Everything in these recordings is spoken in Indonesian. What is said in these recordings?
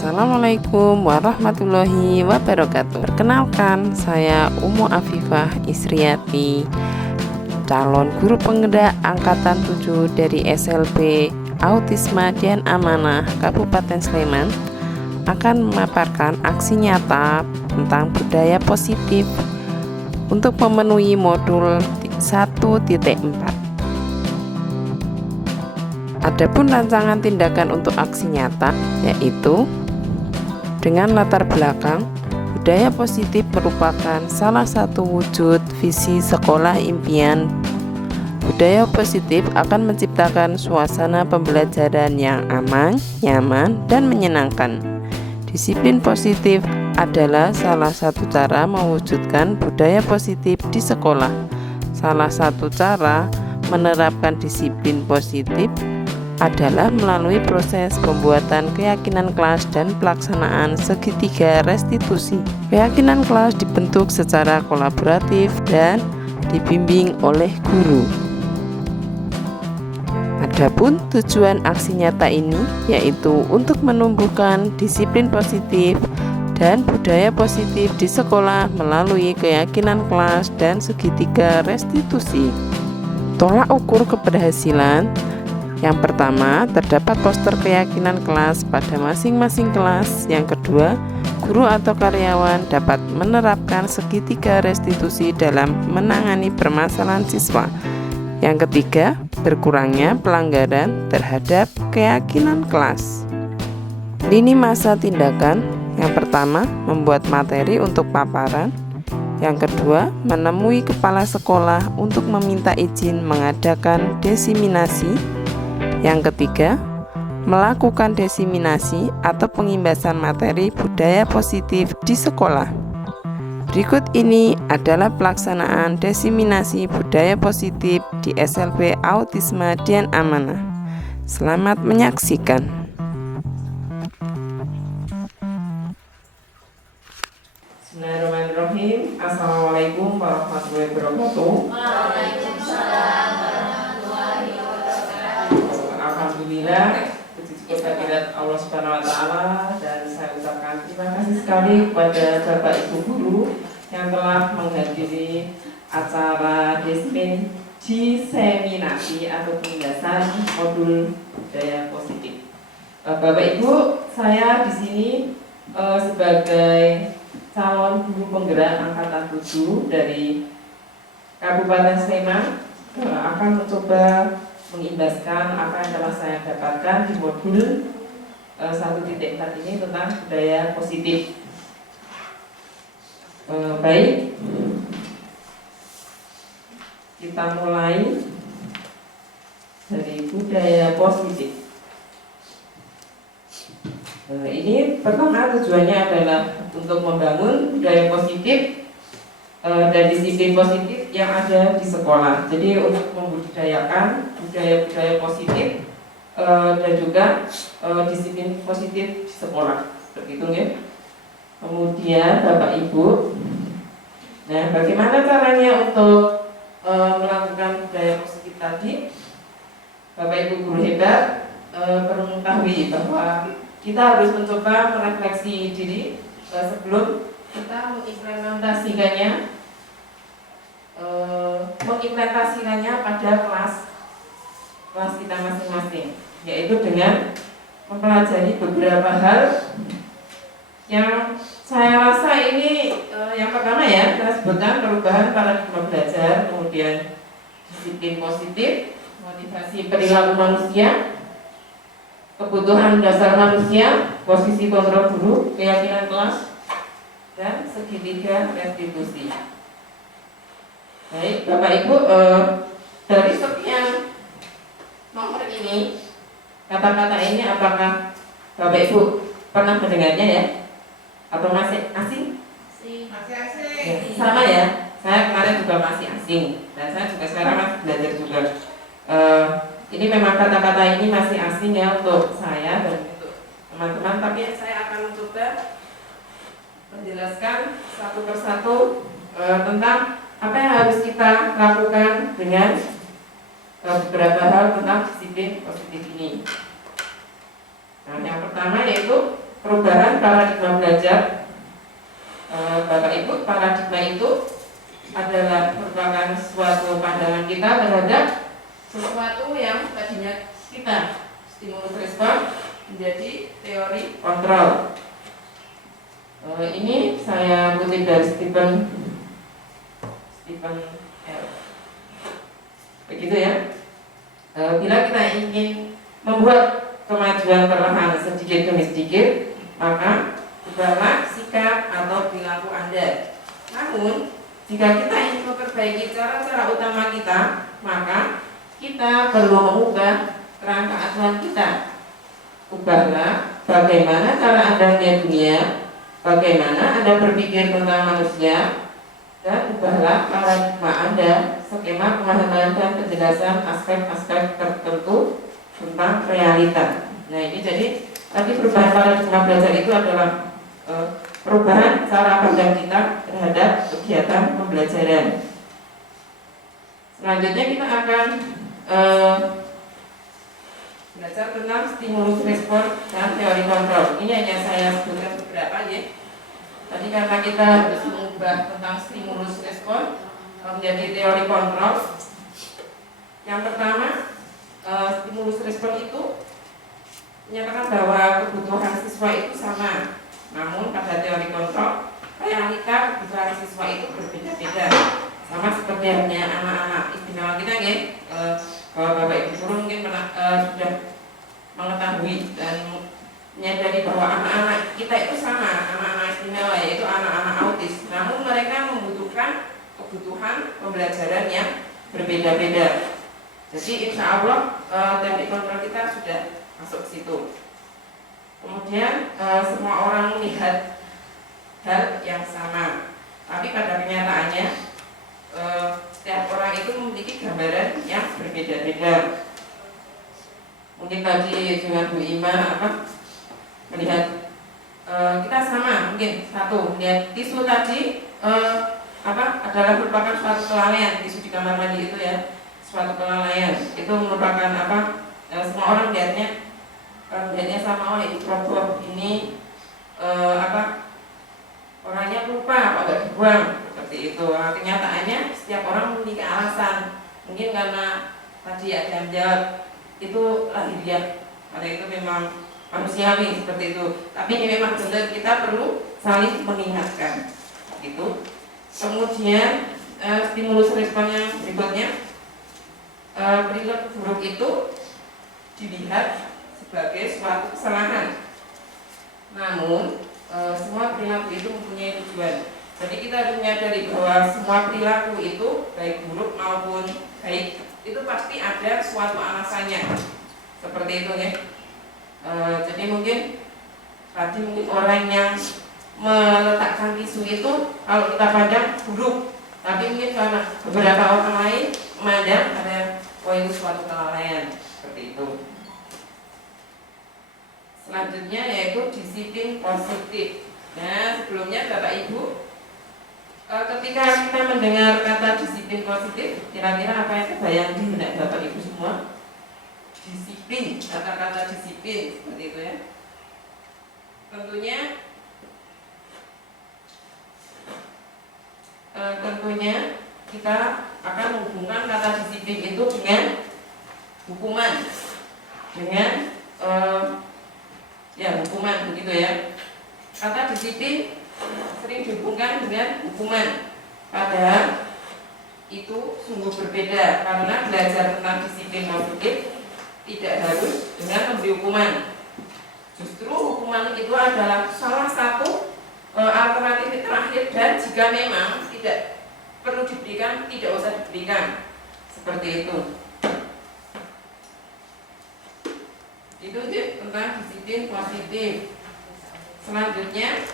Assalamualaikum warahmatullahi wabarakatuh. Perkenalkan, saya Umu Afifah Isriati, calon guru penggerak angkatan 7 dari SLB Autisma dan Amanah Kabupaten Sleman, akan memaparkan aksi nyata tentang budaya positif untuk memenuhi modul 1.4. Adapun rancangan tindakan untuk aksi nyata, yaitu dengan latar belakang budaya positif merupakan salah satu wujud visi sekolah impian. Budaya positif akan menciptakan suasana pembelajaran yang aman, nyaman, dan menyenangkan. Disiplin positif adalah salah satu cara mewujudkan budaya positif di sekolah. Salah satu cara menerapkan disiplin positif adalah melalui proses pembuatan keyakinan kelas dan pelaksanaan segitiga restitusi. Keyakinan kelas dibentuk secara kolaboratif dan dibimbing oleh guru. Adapun tujuan aksi nyata ini yaitu untuk menumbuhkan disiplin positif dan budaya positif di sekolah melalui keyakinan kelas dan segitiga restitusi. Tolak ukur keberhasilan. Yang pertama, terdapat poster keyakinan kelas pada masing-masing kelas. Yang kedua, guru atau karyawan dapat menerapkan segitiga restitusi dalam menangani permasalahan siswa. Yang ketiga, berkurangnya pelanggaran terhadap keyakinan kelas. Lini masa tindakan. Yang pertama, membuat materi untuk paparan. Yang kedua, menemui kepala sekolah untuk meminta izin mengadakan diseminasi. Yang ketiga, melakukan diseminasi atau pengimbasan materi budaya positif di sekolah. Berikut ini adalah pelaksanaan diseminasi budaya positif di SLB Autisma dan Amanah. Selamat menyaksikan. Bismillahirrahmanirrahim. Assalamualaikum warahmatullahi wabarakatuh. Waalaikumsalam warahmatullahi wabarakatuh. Alhamdulillah, puji syukur kehadirat Allah Subhanahu wa taala, dan saya ucapkan terima kasih sekali kepada Bapak Ibu guru yang telah menghadiri acara diseminasi atau pembahasan modul budaya positif. Bapak Ibu, saya di sini sebagai calon guru penggerak angkatan 7 dari Kabupaten Sleman akan mencoba mengimbaskan apa yang telah saya dapatkan di modul 1.4 ini tentang budaya positif. Baik, kita mulai dari budaya positif. Ini pertama tujuannya adalah untuk membangun budaya positif dan disiplin positif yang ada di sekolah. Jadi untuk membudidayakan budaya-budaya positif dan juga disiplin positif di sekolah. Begitu ya. Kemudian Bapak Ibu, nah bagaimana caranya untuk melakukan budaya positif tadi? Bapak Ibu guru hebat perlu mengetahui bahwa kita harus mencoba merefleksi diri sebelum kita mengimplementasikannya pada kelas kita masing-masing, yaitu dengan mempelajari beberapa hal yang saya rasa ini yang pertama ya, kita sebutkan perubahan paradigma belajar, kemudian disiplin positif, motivasi perilaku manusia, kebutuhan dasar manusia, posisi kontrol guru, keyakinan kelas, dan segitiga restitusi. Baik, Bapak Ibu, dari sekian nomor ini, kata-kata ini apakah Bapak Ibu pernah mendengarnya ya? Atau masih asing? Masih asing. Ya, sama ya, saya kemarin juga masih asing, dan saya juga sekarang masih belajar juga. Ini memang kata-kata ini masih asing ya untuk saya dan untuk teman-teman, tapi saya akan mencoba menjelaskan satu persatu tentang apa yang harus kita lakukan dengan beberapa hal tentang disiplin positif ini. Nah, yang pertama yaitu perubahan paradigma belajar. Bapak Ibu, paradigma itu adalah merupakan suatu pandangan kita terhadap sesuatu yang tadinya kita stimulus respon menjadi teori kontrol. Ini saya kutip dari Stephen L. Begitu ya. Bila kita ingin membuat kemajuan perlahan sedikit demi sedikit, maka ubahlah sikap atau perilaku Anda. Namun, jika kita ingin memperbaiki cara-cara utama kita, maka kita perlu mengubah kerangka acuan kita. Ubahlah bagaimana cara Anda melihat dunia, bagaimana Anda berpikir tentang manusia, dan ubahlah paradigma Anda, skema pemahaman dan penjelasan aspek-aspek tertentu tentang realita. Nah, ini jadi tadi perubahan paradigma belajar itu adalah perubahan cara pandang kita terhadap kegiatan pembelajaran. Selanjutnya kita akan belajar tentang stimulus respon dan teori kontrol. Ini hanya saya sebutkan beberapa ya. Tadi karena kita harus mengubah tentang stimulus respon menjadi teori kontrol. Yang pertama, stimulus respon itu menyatakan bahwa kebutuhan siswa itu sama. Namun pada teori kontrol, realita kebutuhan siswa itu berbeda-beda. Sama seperti halnya anak-anak istimewa kita ya. Kalau Bapak Ibu guru mungkin sudah mengetahui dan menyadari bahwa anak-anak kita itu sama, anak-anak istimewa, yaitu anak-anak autis. Namun mereka membutuhkan kebutuhan pembelajaran yang berbeda-beda. Jadi insya Allah teknik kontrol kita sudah masuk ke situ. Kemudian semua orang melihat hal yang sama, tapi pada kenyataannya setiap orang itu memiliki gambaran yang berbeda-beda. Mungkin tadi dengan Bu Ima melihat kita sama, mungkin satu melihat tisu tadi adalah merupakan suatu kelalaian, tisu di kamar mandi itu ya, suatu kelalaian. Itu merupakan semua orang melihatnya sama, oh ini problem, ini orangnya lupa apa nggak dibuang, seperti itu. Kenyataannya setiap orang memiliki alasan, mungkin karena tadi ada yang jawab itu lahiriah, karena itu memang manusiawi seperti itu. Tapi ini memang benar, kita perlu saling mengingatkan gitu. Kemudian stimulus respon yang berikutnya, perilaku buruk itu dilihat sebagai suatu kesalahan. Namun semua perilaku itu mempunyai tujuan. Jadi kita harus menyadari bahwa semua perilaku itu baik buruk maupun baik itu pasti ada suatu alasannya. Seperti itu ya. Jadi mungkin orang yang meletakkan tisu itu kalau kita pandang buruk, tapi mungkin karena beberapa orang lain memandang ada itu suatu kelalaian, seperti itu. Selanjutnya yaitu disiplin positif. Nah, sebelumnya Bapak Ibu, ketika kita mendengar kata disiplin positif, kira-kira apa yang terbayang di benak Bapak Ibu semua? Disiplin, kata-kata disiplin seperti itu ya. Tentunya kita akan menghubungkan kata disiplin itu dengan hukuman, dengan hukuman begitu ya. Kata disiplin sering dihubungkan dengan hukuman, padahal itu sungguh berbeda, karena belajar tentang disiplin positif tidak harus dengan memberi hukuman. Justru hukuman itu adalah salah satu alternatif terakhir, dan jika memang tidak perlu diberikan, tidak usah diberikan, seperti itu. Itu tentang disiplin positif. Selanjutnya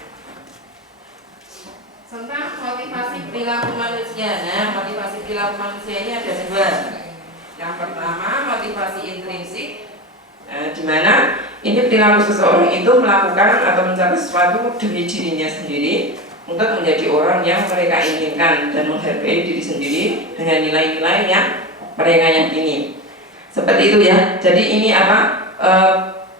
tentang motivasi perilaku manusia. Nah, motivasi perilaku manusia ini ada dua. Yang pertama motivasi intrinsik, di mana ini perilaku seseorang itu melakukan atau mencapai sesuatu dari dirinya sendiri untuk menjadi orang yang mereka inginkan dan menghargai diri sendiri dengan nilai-nilai yang mereka yakini. Seperti itu ya. Jadi ini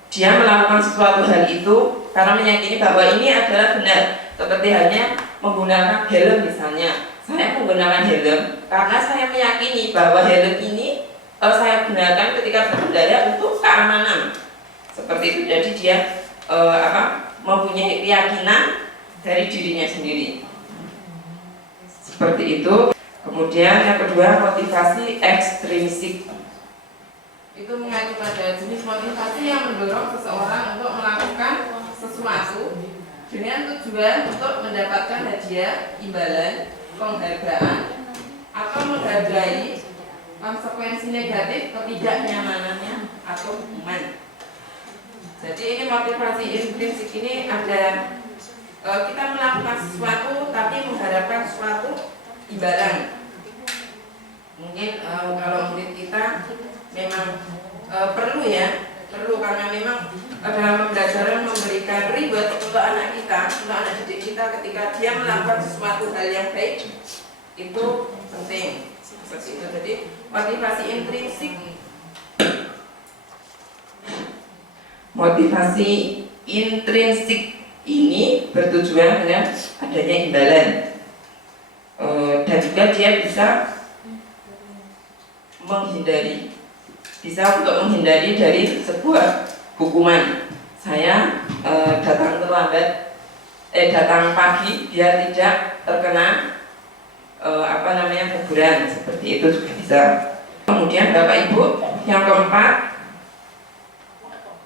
dia melakukan sesuatu hal itu karena meyakini bahwa ini adalah benar. Seperti halnya menggunakan helm misalnya, saya menggunakan helm karena saya meyakini bahwa helm ini saya gunakan ketika berkendara untuk keamanan. Seperti itu, jadi dia mempunyai keyakinan dari dirinya sendiri. Seperti itu. Kemudian yang kedua, motivasi ekstrinsik. Itu mengacu pada jenis motivasi yang mendorong seseorang untuk melakukan sesuatu dengan tujuan untuk mendapatkan hadiah, imbalan, penghargaan, atau menghargai konsekuensi negatif ketidaknyamanannya atau hukuman. Jadi ini motivasi intrinsik ini ada kita melakukan sesuatu tapi mengharapkan sesuatu imbalan. Mungkin kalau murid kita memang perlu karena memang dalam pembelajaran memberikan reward untuk anak kita, untuk anak didik kita ketika dia melakukan sesuatu hal yang baik, itu penting. Seperti itu. Jadi motivasi intrinsik, motivasi intrinsik ini bertujuan dengan adanya imbalan, dan juga dia bisa untuk menghindari dari sebuah hukuman. Saya datang pagi biar tidak terkena teguran, seperti itu juga bisa. Kemudian Bapak Ibu, yang keempat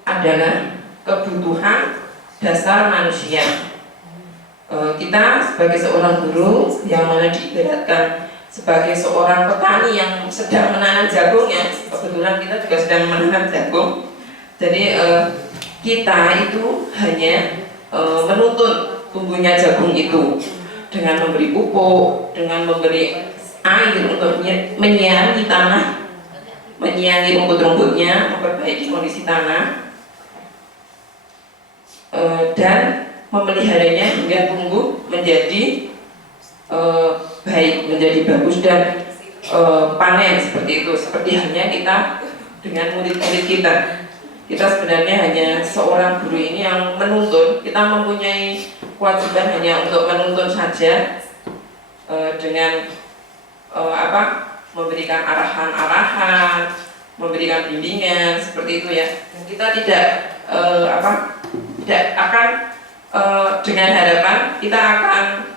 adalah kebutuhan dasar manusia. Kita sebagai seorang guru yang mana diibaratkan sebagai seorang petani yang sedang menanam jagung, ya, kebetulan kita juga sedang menanam jagung. Jadi kita itu hanya menuntun tumbuhnya jagung itu dengan memberi pupuk, dengan memberi air untuk menyiangi tanah, menyiangi rumput-rumputnya, memperbaiki kondisi tanah, dan memeliharanya hingga tumbuh menjadi baik, menjadi bagus dan panen, seperti itu. Seperti halnya kita dengan murid-murid kita. Kita sebenarnya hanya seorang guru ini yang menuntun. Kita mempunyai kewajiban hanya untuk menuntun saja, dengan memberikan arahan-arahan, memberikan bimbingan, seperti itu, ya. Dan kita tidak akan dengan harapan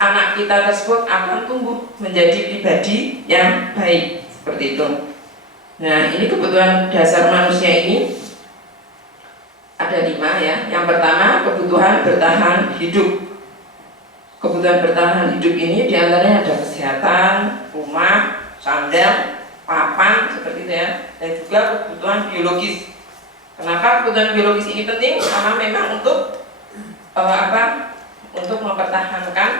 anak kita tersebut akan tumbuh menjadi pribadi yang baik, seperti itu. Nah, ini kebutuhan dasar manusia ini ada 5, ya. Yang pertama, kebutuhan bertahan hidup. Kebutuhan bertahan hidup ini diantaranya ada kesehatan, rumah, sandang, papan, seperti itu, ya. Dan juga kebutuhan biologis. Kenapa kebutuhan biologis ini penting? Karena memang untuk untuk mempertahankan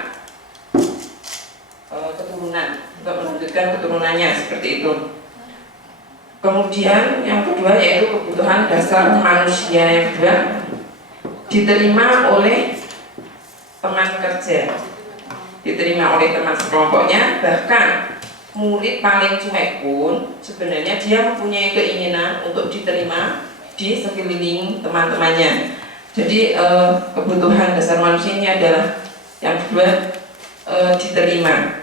keturunan, untuk melanjutkan keturunannya, seperti itu. Kemudian yang kedua yaitu kebutuhan dasar manusia. Yang kedua, diterima oleh teman kerja, diterima oleh teman sekelompoknya. Bahkan murid paling cuek pun sebenarnya dia mempunyai keinginan untuk diterima di sekeliling teman-temannya. Jadi kebutuhan dasar manusia ini adalah yang kedua, diterima.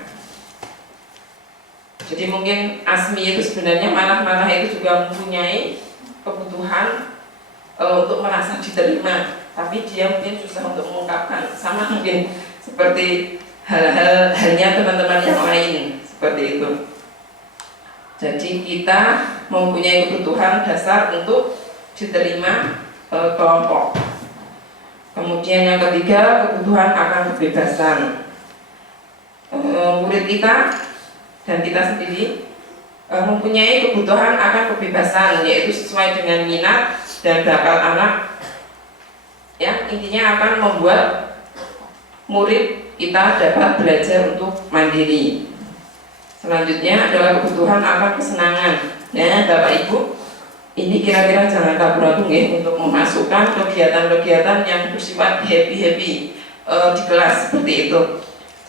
Jadi mungkin Asmi itu sebenarnya marah-marah itu juga mempunyai kebutuhan untuk merasa diterima, tapi dia mungkin susah untuk mengungkapkan. Sama mungkin seperti halnya teman-teman yang lain, seperti itu. Jadi kita mempunyai kebutuhan dasar untuk diterima kelompok. Kemudian yang ketiga, kebutuhan akan kebebasan. Murid kita dan kita sendiri mempunyai kebutuhan akan kebebasan, yaitu sesuai dengan minat dan bakat anak, yang intinya akan membuat murid kita dapat belajar untuk mandiri. Selanjutnya adalah kebutuhan akan kesenangan. Nah, Bapak Ibu, ini kira-kira jangan ragu-ragu ya untuk memasukkan kegiatan-kegiatan yang bersifat happy-happy di kelas, seperti itu.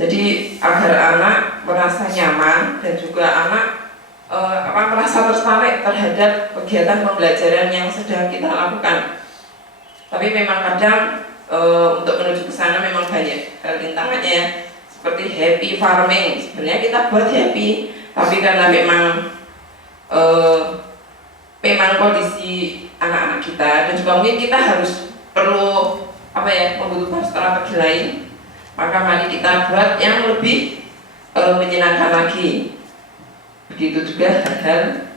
Jadi agar anak merasa nyaman dan juga anak merasa tertarik terhadap kegiatan pembelajaran yang sedang kita lakukan. Tapi memang kadang untuk menuju ke sana memang banyak rintangannya ya. Seperti happy farming, sebenarnya kita buat happy, tapi karena memang kondisi anak-anak kita dan juga mungkin kita harus perlu membutuhkan strategi lain, maka mari kita buat yang lebih menyenangkan lagi. Begitu juga hal-hal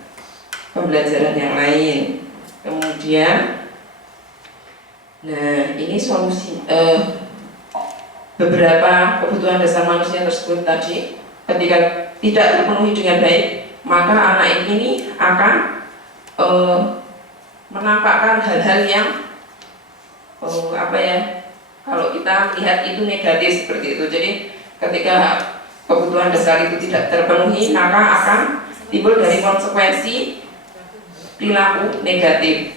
pembelajaran yang lain. Kemudian, nah ini solusi beberapa kebutuhan dasar manusia tersebut tadi ketika tidak terpenuhi dengan baik, maka anak ini akan menampakkan hal-hal yang kalau kita lihat itu negatif seperti itu. Jadi ketika kebutuhan dasar itu tidak terpenuhi, maka akan timbul dari konsekuensi perilaku negatif.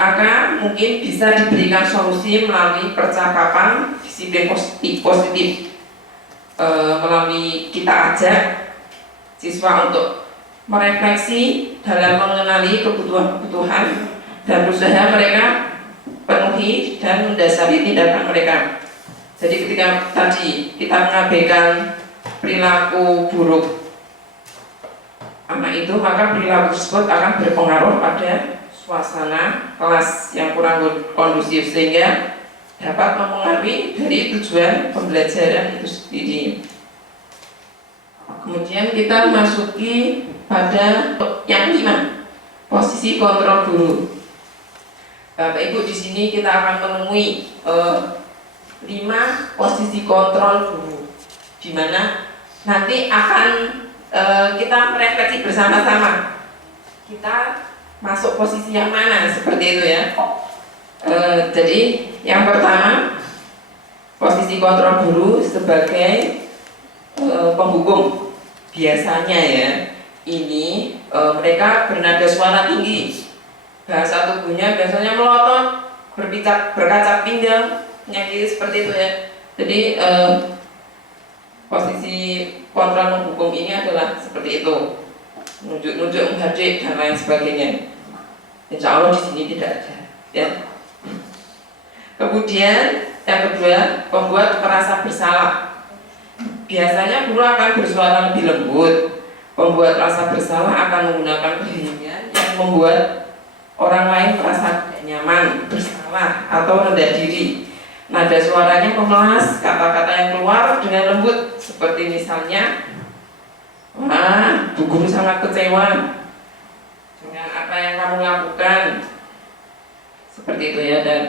Maka mungkin bisa diberikan solusi melalui percakapan disiplin positif, melalui kita ajak siswa untuk merefleksi dalam mengenali kebutuhan-kebutuhan dan berusaha mereka penuhi dan mendasari tindakan mereka. Jadi ketika tadi kita mengabaikan perilaku buruk anak itu, maka perilaku tersebut akan berpengaruh pada suasana kelas yang kurang kondusif sehingga dapat mempengaruhi dari tujuan pembelajaran itu sendiri. Kemudian kita masuki pada yang 5, posisi kontrol guru. Bapak Ibu, di sini kita akan menemui 5 posisi kontrol guru, di mana nanti akan kita merefleksi bersama-sama. Kita masuk posisi yang mana seperti itu ya. Jadi yang pertama, posisi kontrol guru sebagai penghukum. Biasanya ya, ini mereka bernada suara tinggi, bahasa tubuhnya biasanya melotot, berkacak pinggang, nyakit seperti itu ya. Jadi posisi kontrol menghukum ini adalah seperti itu, nunjuk-nunjuk, menghadik dan lain sebagainya. Insya Allah di sini tidak ada ya. Kemudian yang kedua, pembuat merasa bersalah. Biasanya guru akan bersuara lebih lembut. Pembuat rasa bersalah akan menggunakan keheningan yang membuat orang lain merasa tidak nyaman, bersalah atau rendah diri. Nada suaranya memelas, kata-kata yang keluar dengan lembut, seperti misalnya, "Wah, Bu Guru sangat kecewa dengan apa yang kamu lakukan," seperti itu ya. Dan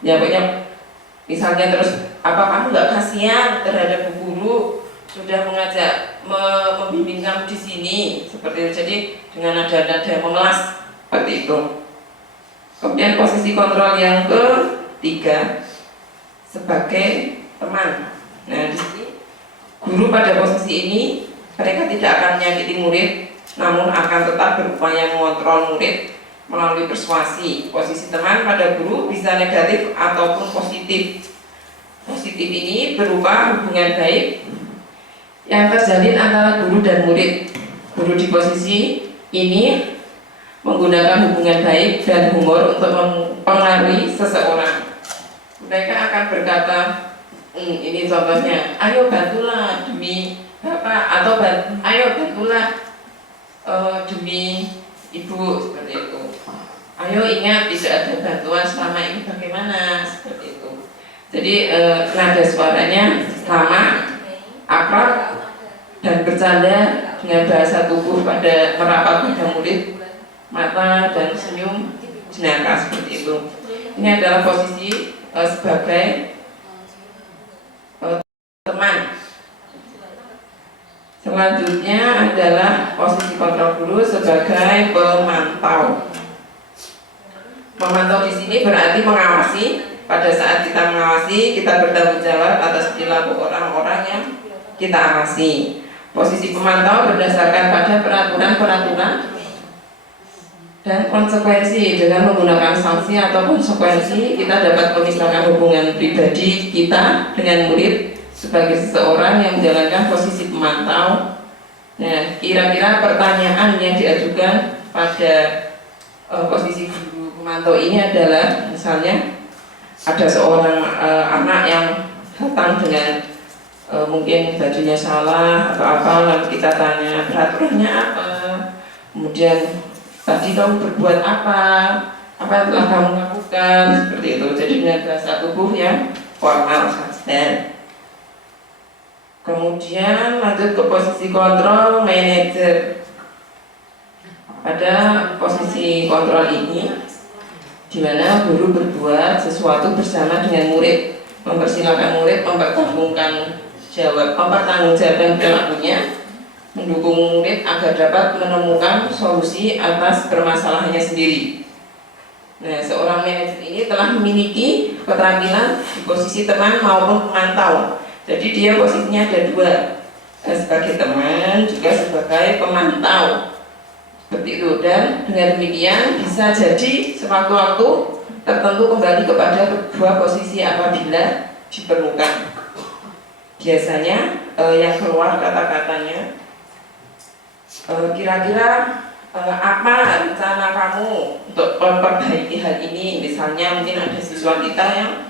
ya pokoknya misalnya terus, "Apa kamu nggak kasihan terhadap Bu Guru sudah mengajak membimbing kamu di sini," seperti itu. Jadi dengan nada-nada memelas seperti itu. Kemudian posisi kontrol yang ketiga sebagai teman. Nah, di sini guru pada posisi ini mereka tidak akan menyakiti murid, namun akan tetap berupaya mengontrol murid melalui persuasi. Posisi teman pada guru bisa negatif ataupun positif. Positif ini berupa hubungan baik yang terjalin antara guru dan murid. Guru di posisi ini menggunakan hubungan baik dan humor untuk mempengaruhi seseorang. Mereka akan berkata, ini contohnya, "Ayo bantulah demi Bapak," atau "Ayo bantulah demi Ibu," seperti itu. "Ayo ingat tidak ada bantuan selama ini bagaimana," seperti itu. Jadi nada suaranya sama, akrab dan bercanda dengan bahasa tubuh pada merapat pada murid, mata dan senyum jenaka seperti itu. Ini adalah posisi sebagai teman. Selanjutnya adalah posisi kontrol guru sebagai pemantau. Memantau di sini berarti mengawasi. Pada saat kita mengawasi, kita bertanggung jawab atas perilaku orang-orang yang kita awasi. Posisi pemantau berdasarkan pada peraturan-peraturan dan konsekuensi. Dengan menggunakan sanksi atau konsekuensi, kita dapat memisahkan hubungan pribadi kita dengan murid sebagai seseorang yang menjalankan posisi pemantau. Nah, kira-kira pertanyaan yang diajukan pada posisi guru memantau ini adalah misalnya ada seorang anak yang datang dengan mungkin bajunya salah atau apa, lalu kita tanya peraturannya apa, kemudian tadi kamu berbuat apa yang telah kamu lakukan, seperti itu. Jadi dengan bahasa tubuh yang formal saja. Kemudian lanjut ke posisi kontrol manajer. Pada posisi kontrol ini, di mana guru berbuat sesuatu bersama dengan murid, mempersilahkan murid mempertanggungjawabkan perilakunya, mendukung murid agar dapat menemukan solusi atas permasalahannya sendiri. Nah, seorang manajer ini telah memiliki keterampilan di posisi teman maupun pemantau. Jadi dia posisinya ada dua, sebagai teman juga sebagai pemantau. Seperti itu, dan dengan demikian bisa jadi sewaktu-waktu tertentu kembali kepada kedua posisi apabila diperlukan. Biasanya yang keluar kata-katanya, kira-kira apa rencana kamu untuk memperbaiki hal ini? Misalnya mungkin ada siswa kita yang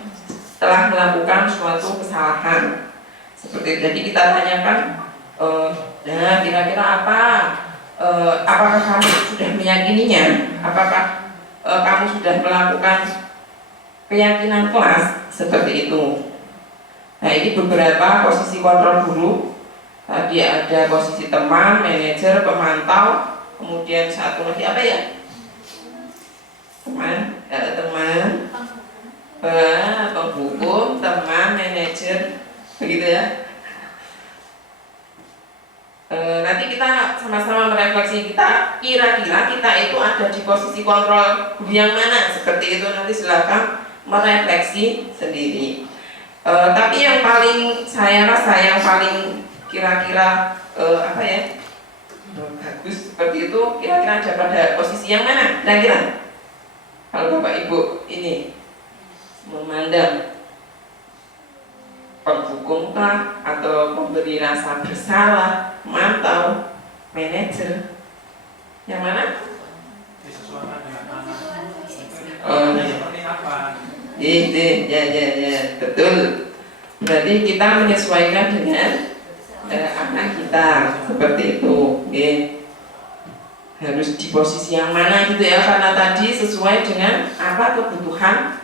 telah melakukan suatu kesalahan. Seperti jadi kita tanyakan, nah kira-kira apakah kamu sudah meyakininya? Apakah kamu sudah melakukan keyakinan kelas? Seperti itu. Nah, ini beberapa posisi kontrol guru. Tadi ada posisi teman, manajer, pemantau, kemudian satu lagi apa ya? Teman, penghukum, teman, manajer, begitu ya. Nanti kita sama-sama merefleksi kira-kira kita itu ada di posisi kontrol guru yang mana, seperti itu. Nanti silakan merefleksi sendiri. Tapi yang paling saya rasa yang paling kira-kira bagus seperti itu, kira-kira ada pada posisi yang mana? Kira-kira kalau Bapak Ibu ini memandang penghukum kah, atau memberi rasa bersalah, mantau, manajer, yang mana? Disesuaikan dengan anak. Seperti apa? Ya, betul. Berarti kita menyesuaikan dengan anak kita, seperti itu. Harus di posisi yang mana gitu ya, karena tadi sesuai dengan apa kebutuhan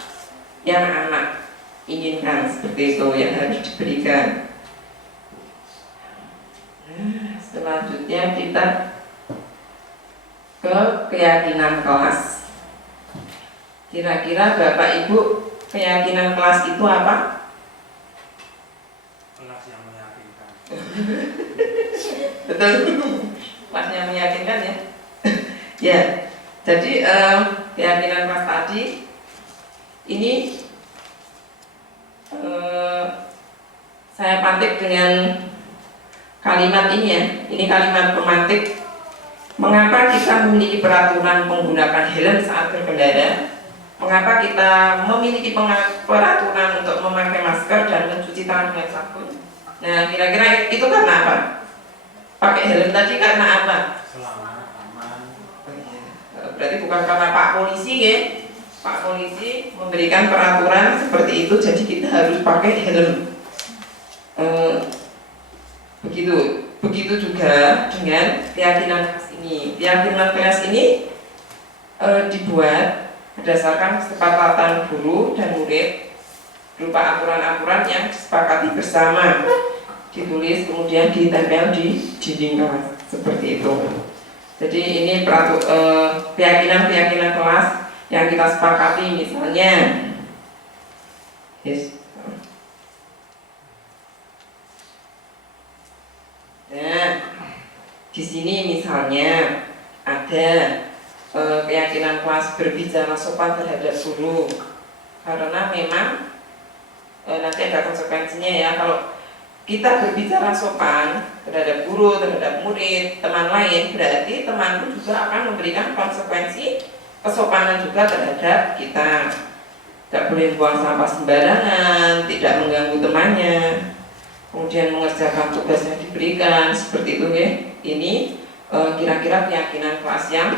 yang anak inginkan, seperti itu yang harus diberikan. Selanjutnya kita ke keyakinan kelas. Kira-kira Bapak Ibu, keyakinan kelas itu apa? Kelas yang meyakinkan. Betul, kelas yang meyakinkan ya. Ya, jadi keyakinan kelas tadi ini saya pantik dengan kalimat ini ya. Ini kalimat pemantik. Mengapa kita memiliki peraturan menggunakan helm saat berkendara? Mengapa kita memiliki peraturan untuk memakai masker dan mencuci tangan dengan sabun? Nah, kira-kira itu karena apa? Pakai helm tadi karena apa? Selamat, aman. Berarti bukan karena Pak Polisi ya. Pak Polisi memberikan peraturan seperti itu, jadi kita harus pakai helm. Begitu juga dengan keyakinan kelas ini. Keyakinan kelas ini dibuat berdasarkan kesepakatan guru dan murid berupa aturan-aturan yang disepakati bersama, ditulis kemudian ditempel di dinding kelas, seperti itu. Jadi ini keyakinan kelas yang kita sepakati, misalnya nah, di sini misalnya ada keyakinan kelas berbicara sopan terhadap guru, karena memang nanti ada konsekuensinya ya. Kalau kita berbicara sopan terhadap guru, terhadap murid, teman lain, berarti teman juga akan memberikan konsekuensi kesopanan juga terhadap kita. Tidak boleh buang sampah sembarangan, tidak mengganggu temannya, kemudian mengerjakan tugas yang diberikan, seperti itu ya. Ini kira-kira keyakinan kelas yang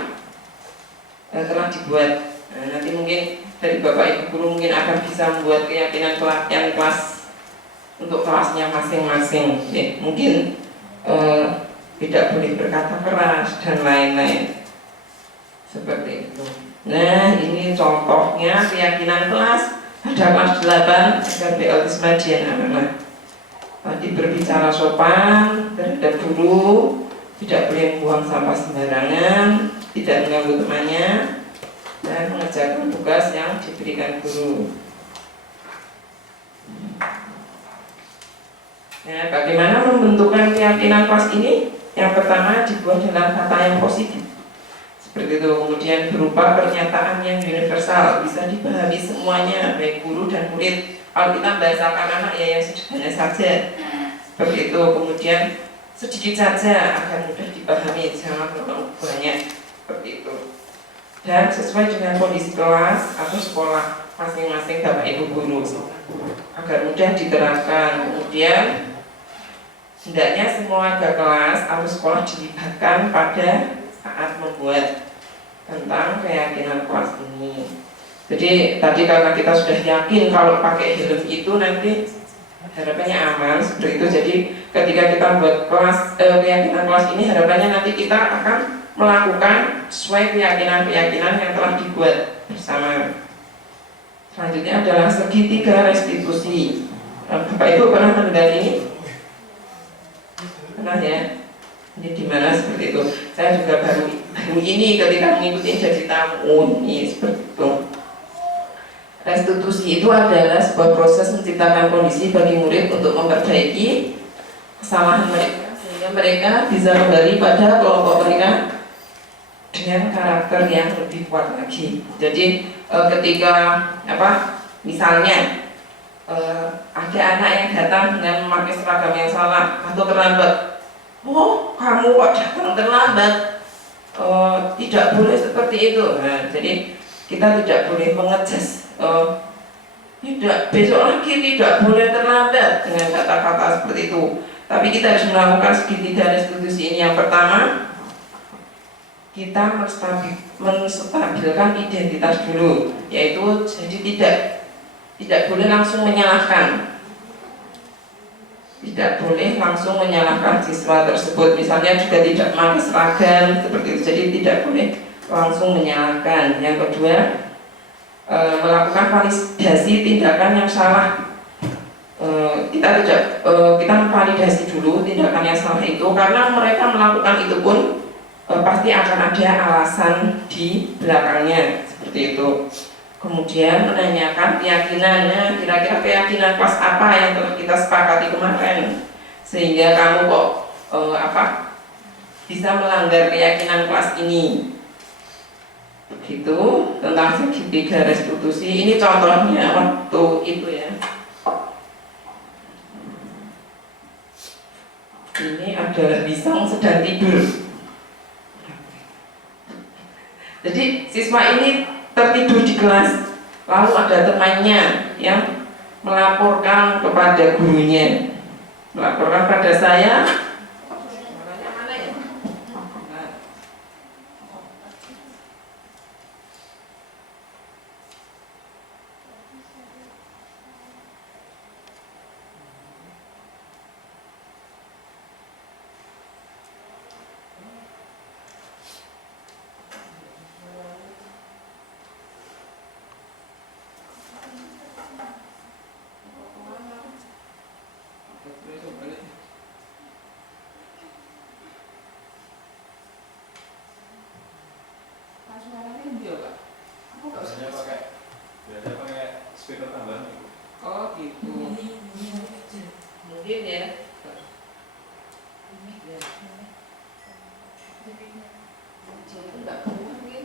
telah dibuat Nah, nanti mungkin dari Bapak Ibu guru mungkin akan bisa membuat keyakinan pelatihan kelas untuk kelasnya masing-masing. Ya, mungkin tidak boleh berkata keras dan lain-lain seperti itu. Nah, ini contohnya keyakinan kelas. Ada kelas 8 SKB Autisme Dian anak-anak. Tadi berbicara sopan terhadap guru, tidak boleh membuang sampah sembarangan, tidak mengganggu temannya, dan mengerjakan tugas yang diberikan guru. Nah, bagaimana membentukkan keyakinan kelas ini? Yang pertama dibuat dalam kata yang positif. Seperti itu, kemudian berupa pernyataan yang universal, bisa dipahami semuanya, baik guru dan murid. Kalau kita bahasakan anak ya yang sederhana saja. Seperti itu, kemudian sedikit saja agar mudah dipahami, jangan terlalu banyak. Seperti itu. Dan sesuai dengan kondisi kelas atau sekolah masing-masing Bapak Ibu guru agar mudah diterapkan. Kemudian hendaknya semua warga kelas atau sekolah dilibatkan pada saat membuat tentang keyakinan kelas ini. Jadi tadi karena kita sudah yakin kalau pakai helm itu nanti harapannya aman seperti itu. Jadi ketika kita buat kelas keyakinan kelas ini harapannya nanti kita akan melakukan sesuai keyakinan-keyakinan yang telah dibuat bersama. Selanjutnya adalah segitiga restitusi. Bapak Ibu pernah mendengar ini? Pernah ya? Ini di mana seperti itu. Saya juga baru ini ketika mengikuti jadi tamu ini seperti itu. Restitusi itu adalah sebuah proses menciptakan kondisi bagi murid untuk memperbaiki kesalahan mereka sehingga mereka bisa kembali pada kelompok mereka dengan karakter yang lebih kuat lagi. Jadi ketika misalnya ada anak yang datang dengan memakai seragam yang salah atau terlambat. Oh, kamu kok datang terlambat? Tidak boleh seperti itu. Nah, jadi kita tidak boleh mengejas. Tidak, besok lagi tidak boleh terlambat dengan kata-kata seperti itu. Tapi kita harus melakukan segitiga restitusi ini. Yang pertama, kita menstabilkan identitas dulu, yaitu jadi tidak boleh langsung menyalahkan. Tidak boleh langsung menyalahkan siswa tersebut. Misalnya juga tidak memakai seragam seperti itu. Jadi tidak boleh langsung menyalahkan. Yang kedua, melakukan validasi tindakan yang salah. Kita memvalidasi dulu tindakan yang salah itu karena mereka melakukan itu pun pasti akan ada alasan di belakangnya seperti itu. Kemudian menanyakan keyakinannya, kira-kira keyakinan kelas apa yang telah kita sepakati kemarin sehingga kamu kok bisa melanggar keyakinan kelas ini. Begitu tentang segitiga restitusi. Ini contohnya waktu itu ya. Ini adalah Bisang sedang tidur. Jadi siswa ini tertidur di kelas, lalu ada temannya yang melaporkan kepada gurunya, melaporkan pada saya. Mana ya? Biasanya pakai speaker tambahan. Oh gitu. Mungkin ya. Jadi enggak mungkin.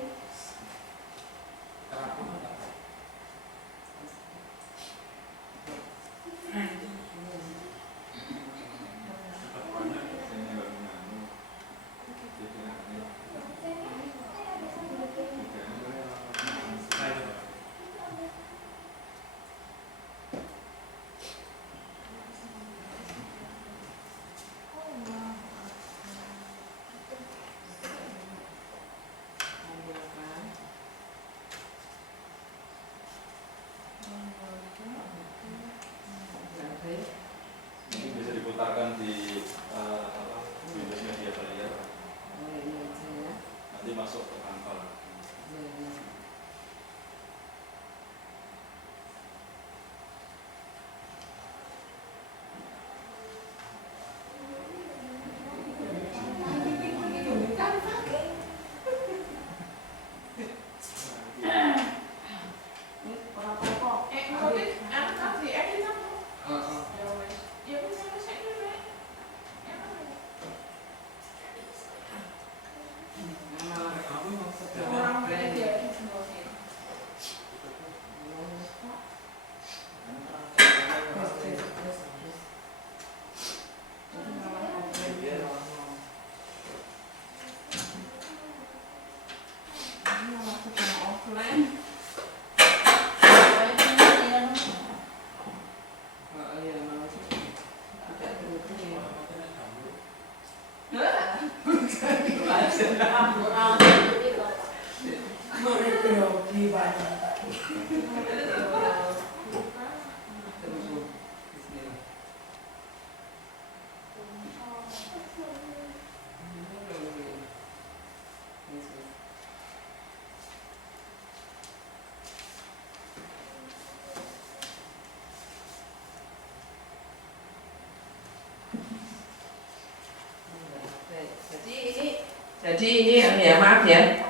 Jadi ini ya maaf ya,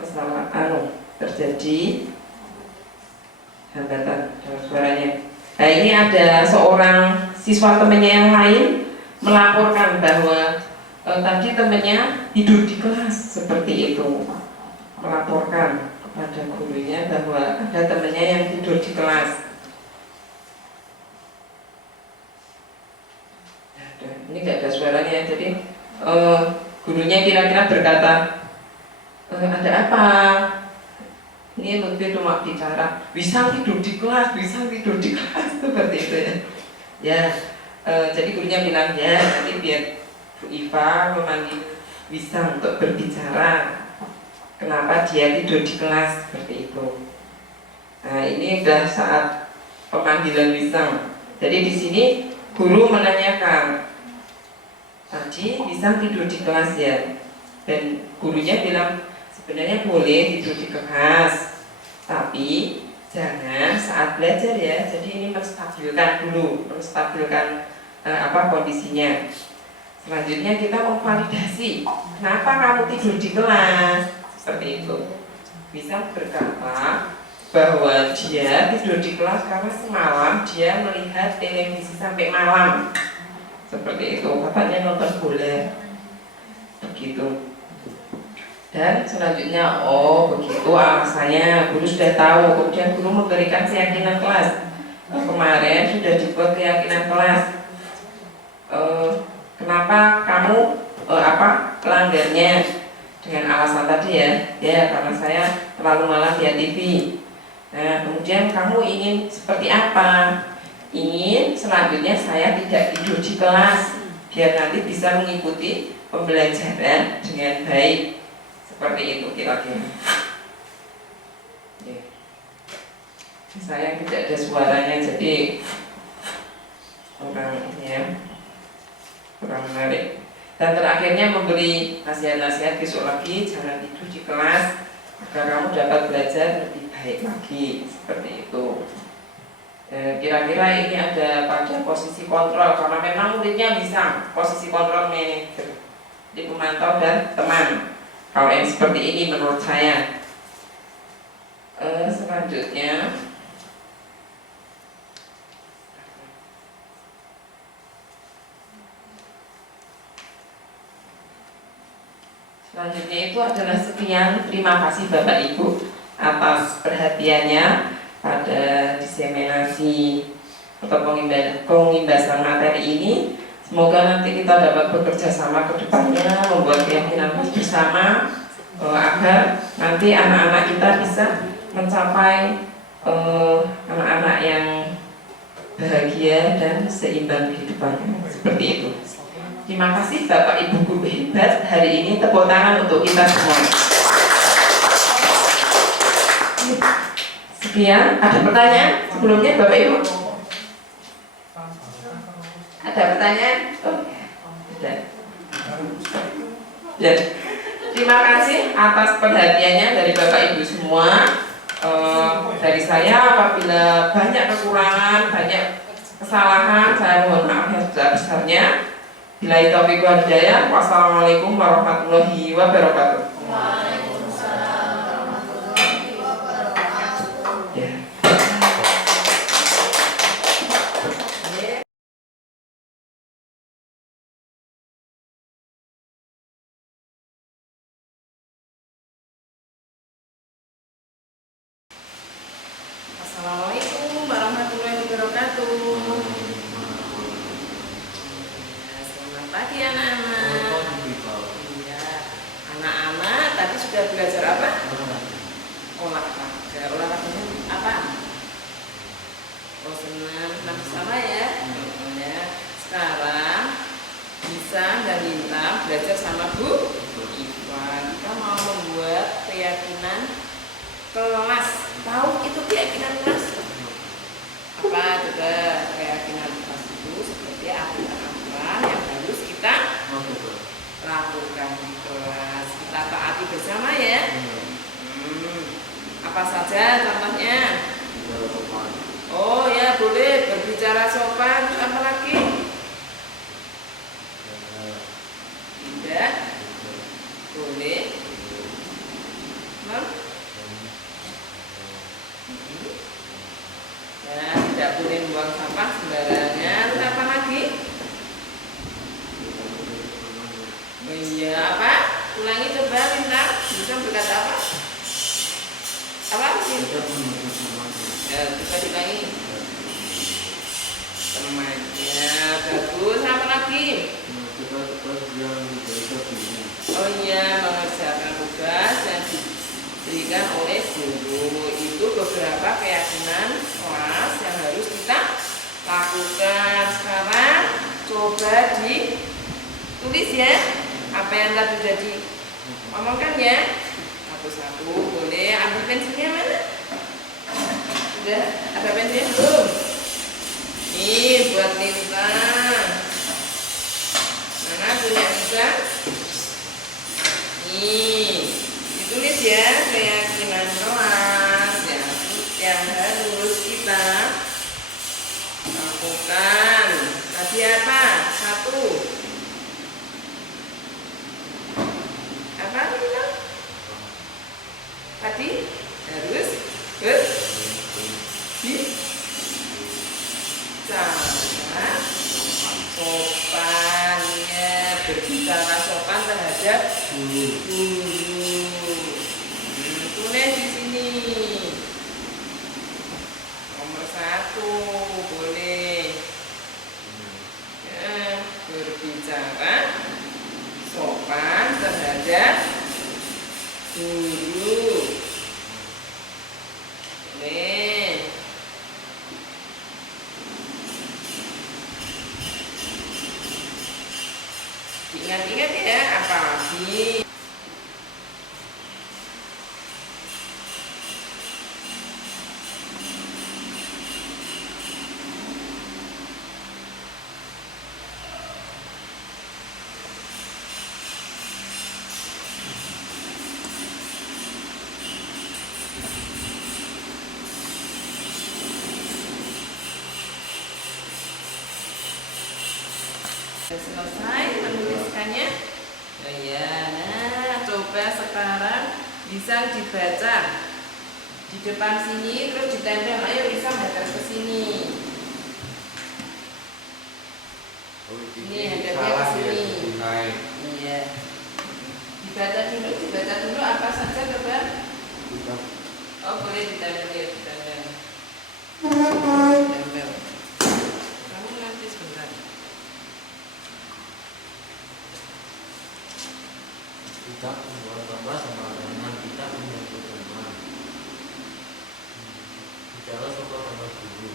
kesalahan terjadi hambatan suaranya. Nah ini ada seorang siswa temannya yang lain melaporkan bahwa tadi temannya tidur di kelas seperti itu, melaporkan kepada gurunya bahwa ada temannya yang tidur di kelas. Ini nggak ada suaranya, jadi gurunya kira-kira berkata, ada apa? Ini Lutfi cuma bicara, bisa tidur di kelas, bisa tidur di kelas, seperti itu ya. Ya, jadi gurunya bilang ya, nanti biar Bu Iva memanggil Wisang untuk berbicara. Kenapa dia tidur di kelas seperti itu? Nah, ini sudah saat pemanggilan Wisang. Jadi di sini guru menanyakan, tadi Wisang tidur di kelas ya, dan gurunya bilang sebenarnya boleh tidur di kelas, tapi jangan saat belajar ya. Jadi ini menstabilkan dulu, menstabilkan kondisinya. Selanjutnya kita memvalidasi, kenapa kamu tidur di kelas seperti itu. Bisa berkata bahwa dia tidur di kelas karena semalam dia melihat televisi sampai malam. Seperti itu, katanya nonton bola begitu. Dan selanjutnya, oh begitu alasannya, guru sudah tahu. Kemudian guru memberikan keyakinan kelas. Kemarin sudah dibuat keyakinan kelas. Kenapa kamu pelanggarnya, dengan alasan tadi ya karena saya terlalu malam lihat TV. Nah kemudian kamu ingin seperti apa? Ingin selanjutnya saya tidak tidur di kelas, biar nanti bisa mengikuti pembelajaran dengan baik. Seperti itu kira-kira. Saya tidak ada suaranya, jadi kurang menarik. Dan terakhirnya memberi nasihat-nasihat besok lagi, jangan tidur di kelas agar kamu dapat belajar lebih baik lagi. Seperti itu. Kira-kira ini ada pada posisi kontrol, karena memang muridnya bisa posisi kontrol manajer, di pemantau dan teman. Kalau yang seperti ini menurut saya. Selanjutnya itu adalah sekian. Terima kasih Bapak Ibu atas perhatiannya pada diseminasi atau pengimbasan materi ini. Semoga nanti kita dapat bekerja sama ke depannya, membuat keyakinan bersama agar nanti anak-anak kita bisa mencapai anak-anak yang bahagia dan seimbang kehidupannya. Seperti itu. Terima kasih Bapak Ibu guru hebat. Hari ini tepuk tangan untuk kita semua. Sekian. Ada pertanyaan sebelumnya Bapak Ibu? Ada pertanyaan? Oh, ada. Ya. Terima kasih atas perhatiannya dari Bapak Ibu semua. Dari saya apabila banyak kekurangan, banyak kesalahan, saya mohon maaf yang sebesar-besarnya. Billahi taufiq wal hidayah. Wassalamualaikum warahmatullahi wabarakatuh. Waalaikumsalam warahmatullahi wabarakatuh. Ya. Assalamualaikum warahmatullahi wabarakatuh. Selamat pagi anak-anak. Iya, anak-anak tadi sudah belajar apa? Olahraga. Olahraganya apa? Oh senang sama ya. Ya. Sekarang bisa dan minta belajar sama Bu Iva. Kita mau membuat keyakinan kelas. Tahu itu keyakinan kelas? Apa juga keyakinan kelas itu seperti aturan-aturan yang harus kita lakukan di kelas. Kita taati bersama ya. Apa saja contohnya? Oh ya boleh berbicara sopan. Apa lagi? Tidak Ya, tidak boleh buang sampah sembarangan. Apa lagi? Oh iya, apa? Ulangi coba Lintang. Bisa berkata apa? Apa? Ya, coba diulangi. Teman. Ya, bagus. Apa lagi? Oh iya, mengerjakan tugas yang diberikan oleh guru. Itu beberapa keyakinan kelas yang harus kita lakukan. Sekarang coba ditulis ya apa yang tadi sudah diomongkan ya. Satu-satu boleh. Ambil pensilnya mana? Sudah ada pensilnya belum? Ini buat Lintang. Mana punya juga? Nih, ditulis ya keyakinan kelas yang harus kita lakukan. Tadi apa? Satu. Apa Lintang? Tadi harus berbicara sopan ya, berbicara sopan terhadap guru. Tulis di sini. Nomor 1 boleh ya, berbicara sopan terhadap guru. Boleh. Ingat-ingat ya, apa lagi? Sudah selesai menuliskannya? Oh ya, nah coba sekarang bisa dibaca di depan sini terus ditempel. Ayo bisa hadap ke sini. Ini hadapnya ke sini. Iya. Dibaca dulu apa saja coba. Oh boleh ditempel ya, ditempel. Ditempel. Kamu nanti sebentar. Kita membuat gambar sama dengan kita menyebut teman. Bicara sopan sama guru.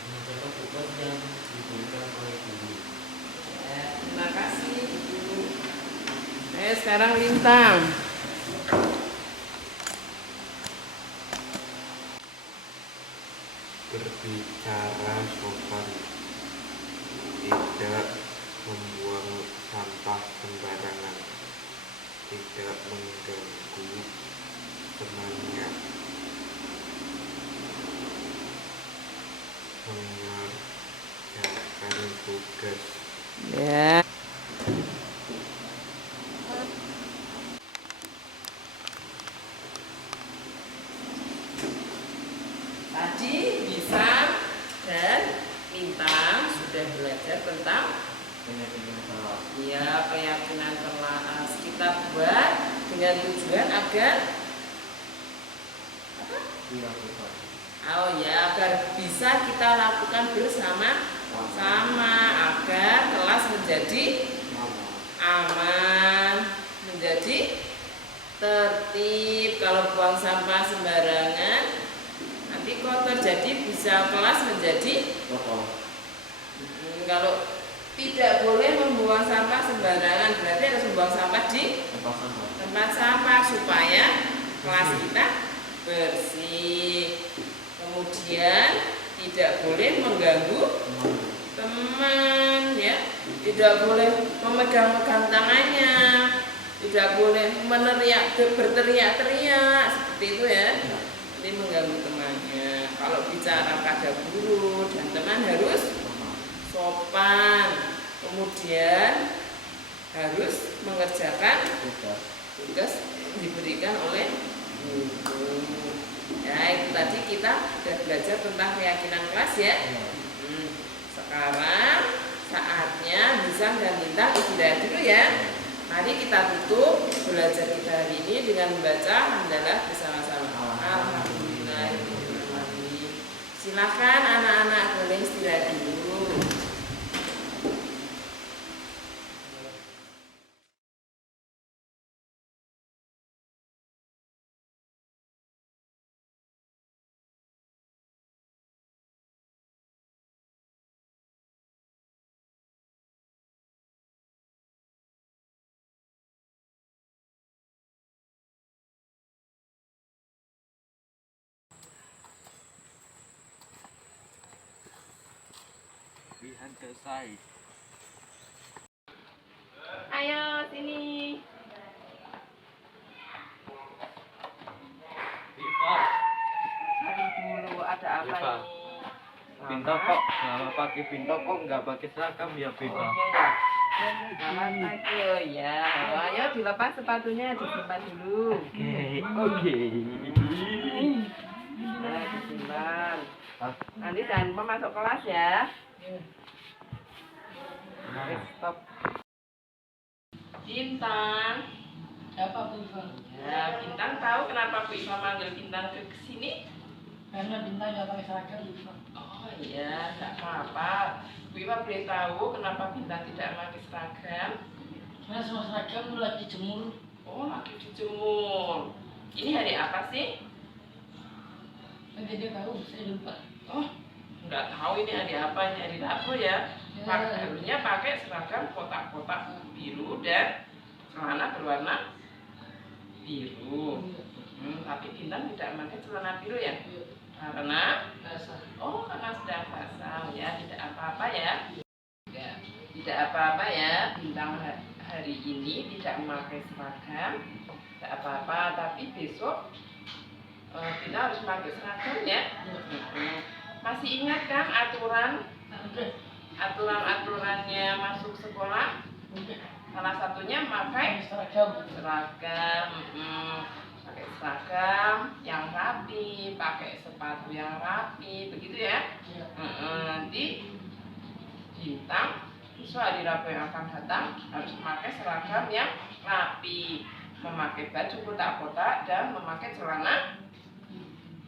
Mengerjakan tugas yang diberikan oleh guru. Ya, terima kasih Ibu. Sekarang Lintang. Berbicara sopan, tidak membuang sampah sembarangan, tidak mengganggu temannya, mengerjakan tugas. Ya. Tadi bisa dan Lintang sudah belajar tentang keyakinan kelas. Kita buat dengan tujuan agar apa? Oh ya, agar bisa kita lakukan bersama-sama, agar kelas menjadi aman, menjadi tertib. Kalau buang sampah sembarangan nanti kotor, jadi bisa kelas menjadi kalau tidak boleh membuang sampah sembarangan, berarti harus membuang sampah di tempat sampah supaya kelas kita bersih. Kemudian tidak boleh mengganggu teman ya, tidak boleh memegang-megang tangannya, tidak boleh berteriak-teriak seperti itu ya. Ini mengganggu temannya. Kalau bicara pada guru dan teman harus sopan, kemudian harus mengerjakan tugas yang diberikan oleh guru. Ya, itu tadi kita sudah belajar tentang keyakinan kelas ya. Sekarang saatnya Bintang dan Bintang istirahat dulu ya. Mari kita tutup belajar kita hari ini dengan membaca hamdalah bersama-sama. Alhamdulillah. Silakan anak-anak boleh istirahat dulu. Lihat selesai. Ayo sini. Viva, Mari dulu ada apa Viva. ini? Pinto kok nggak pakai pinto kok nggak pakai seragam ya Oh, Viva? iya ya. Selamat pagi. Oh ya. Ayo dilepas sepatunya, disimpan dulu. Oke. Nah, disimpan. Nanti jangan lupa masuk kelas ya. Stop. Bintang. Siapa Bu Iva? Ya, Bintang tahu kenapa Bu Iva manggil Bintang ke sini? Karena Bintang nggak pakai seragam Bu Iva. Oh iya, nggak apa-apa. Bu Iva boleh tahu kenapa Bintang tidak pakai seragam? Karena semua seragam itu lagi jemur. Oh, lagi dijemur. Ini hari apa sih? Nanti dia tahu, saya lupa. Oh, nggak tahu ini hari apa, ini hari Rabu ya. Harusnya pakai seragam kotak-kotak biru dan celana berwarna biru. Tapi Bintang tidak pakai celana biru ya? Karena Basah. oh, karena sedang basah ya, tidak apa-apa ya. Tidak apa-apa ya, Bintang hari ini tidak memakai seragam. Tidak apa-apa, tapi besok Bintang harus pakai seragam ya. Masih ingat kan aturan-aturannya masuk sekolah? Salah satunya pakai Seragam. pakai seragam yang rapi, pakai sepatu yang rapi, begitu ya. Nanti Bintang besok hari Rabu yang akan datang harus memakai seragam yang rapi, memakai baju kotak-kotak dan memakai celana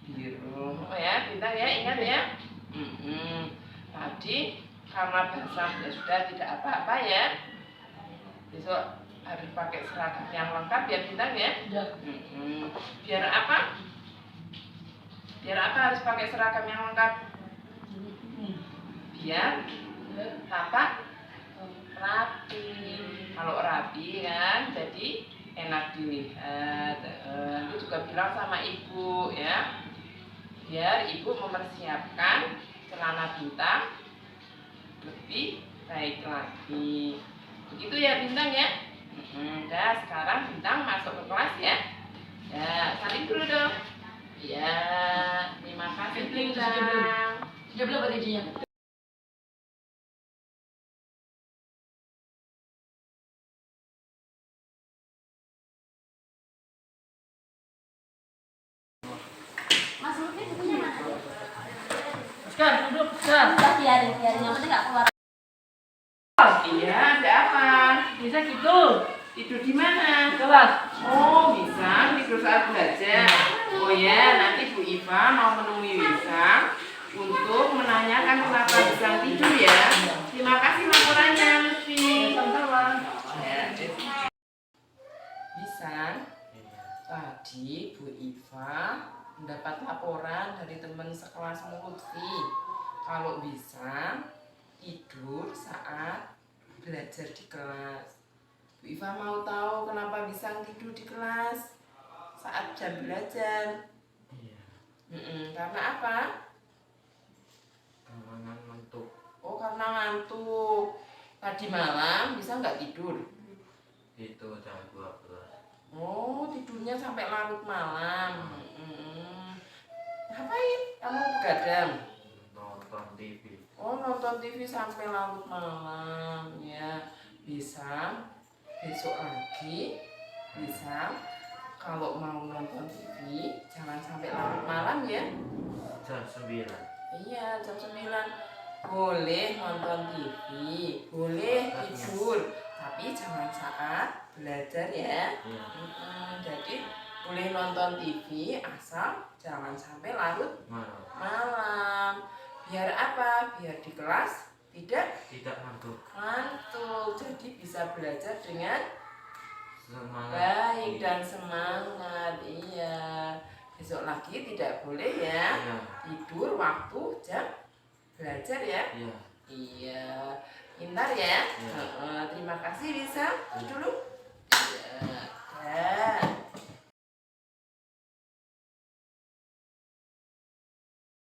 biru. Oh ya, Bintang ya, ingat ya. Tadi karena basah ya sudah, tidak apa-apa ya. Besok harus pakai seragam yang lengkap ya Bintang ya. Ya. Biar apa? Biar apa harus pakai seragam yang lengkap? Biar tampak rapi. Kalau rapi kan jadi enak dilihat. Itu juga bilang sama ibu ya. Biar ibu mempersiapkan celana Bintang lebih baik lagi. Begitu ya Bintang ya. Udah, sekarang Bintang masuk ke kelas ya. Ya, salim dulu dong. Ya, terima kasih Bintang. Sudah berapa gajinya? Mas Lutfi bukunya mana? Sekarang duduk, sekarang. Udah biarin yang penting nggak keluar. Iya, ada apa? Bisa gitu. Tidur di mana? Kelas. Oh, bisa tidur saat belajar. Oh ya, nanti Bu Iva mau menemui Wisang untuk menanyakan kenapa Wisang tidur ya. Terima kasih laporannya, Lutfi. Sama-sama. Ya, Wisang, tadi Bu Iva mendapat laporan dari teman sekelasmu Lutfi kalau Wisang tidur saat belajar di kelas. Bu Iva mau tahu kenapa Wisang tidur di kelas saat jam belajar. Iya. Karena apa? Karena ngantuk. Oh, karena ngantuk. Tadi malam bisa nggak tidur? Itu jam 12. Oh, tidurnya sampai larut malam. Ngapain? Kamu begadang? Nonton TV. Oh, nonton TV sampai larut malam ya. Bisa besok lagi, bisa kalau mau nonton TV jangan sampai larut malam ya. Jam 9. Iya, jam 9 boleh nonton TV, boleh tidur, tapi jangan saat belajar ya. Iya. Jadi boleh nonton TV asal jangan sampai larut Malam. malam. Biar apa? Biar di kelas tidak Tidak ngantuk. ngantuk, jadi bisa belajar dengan Semangat. baik dan semangat. Iya, besok lagi tidak boleh ya Iya. tidur waktu jam belajar ya. Iya. Iya, pintar ya. Iya. Terima kasih Lisa. Dulu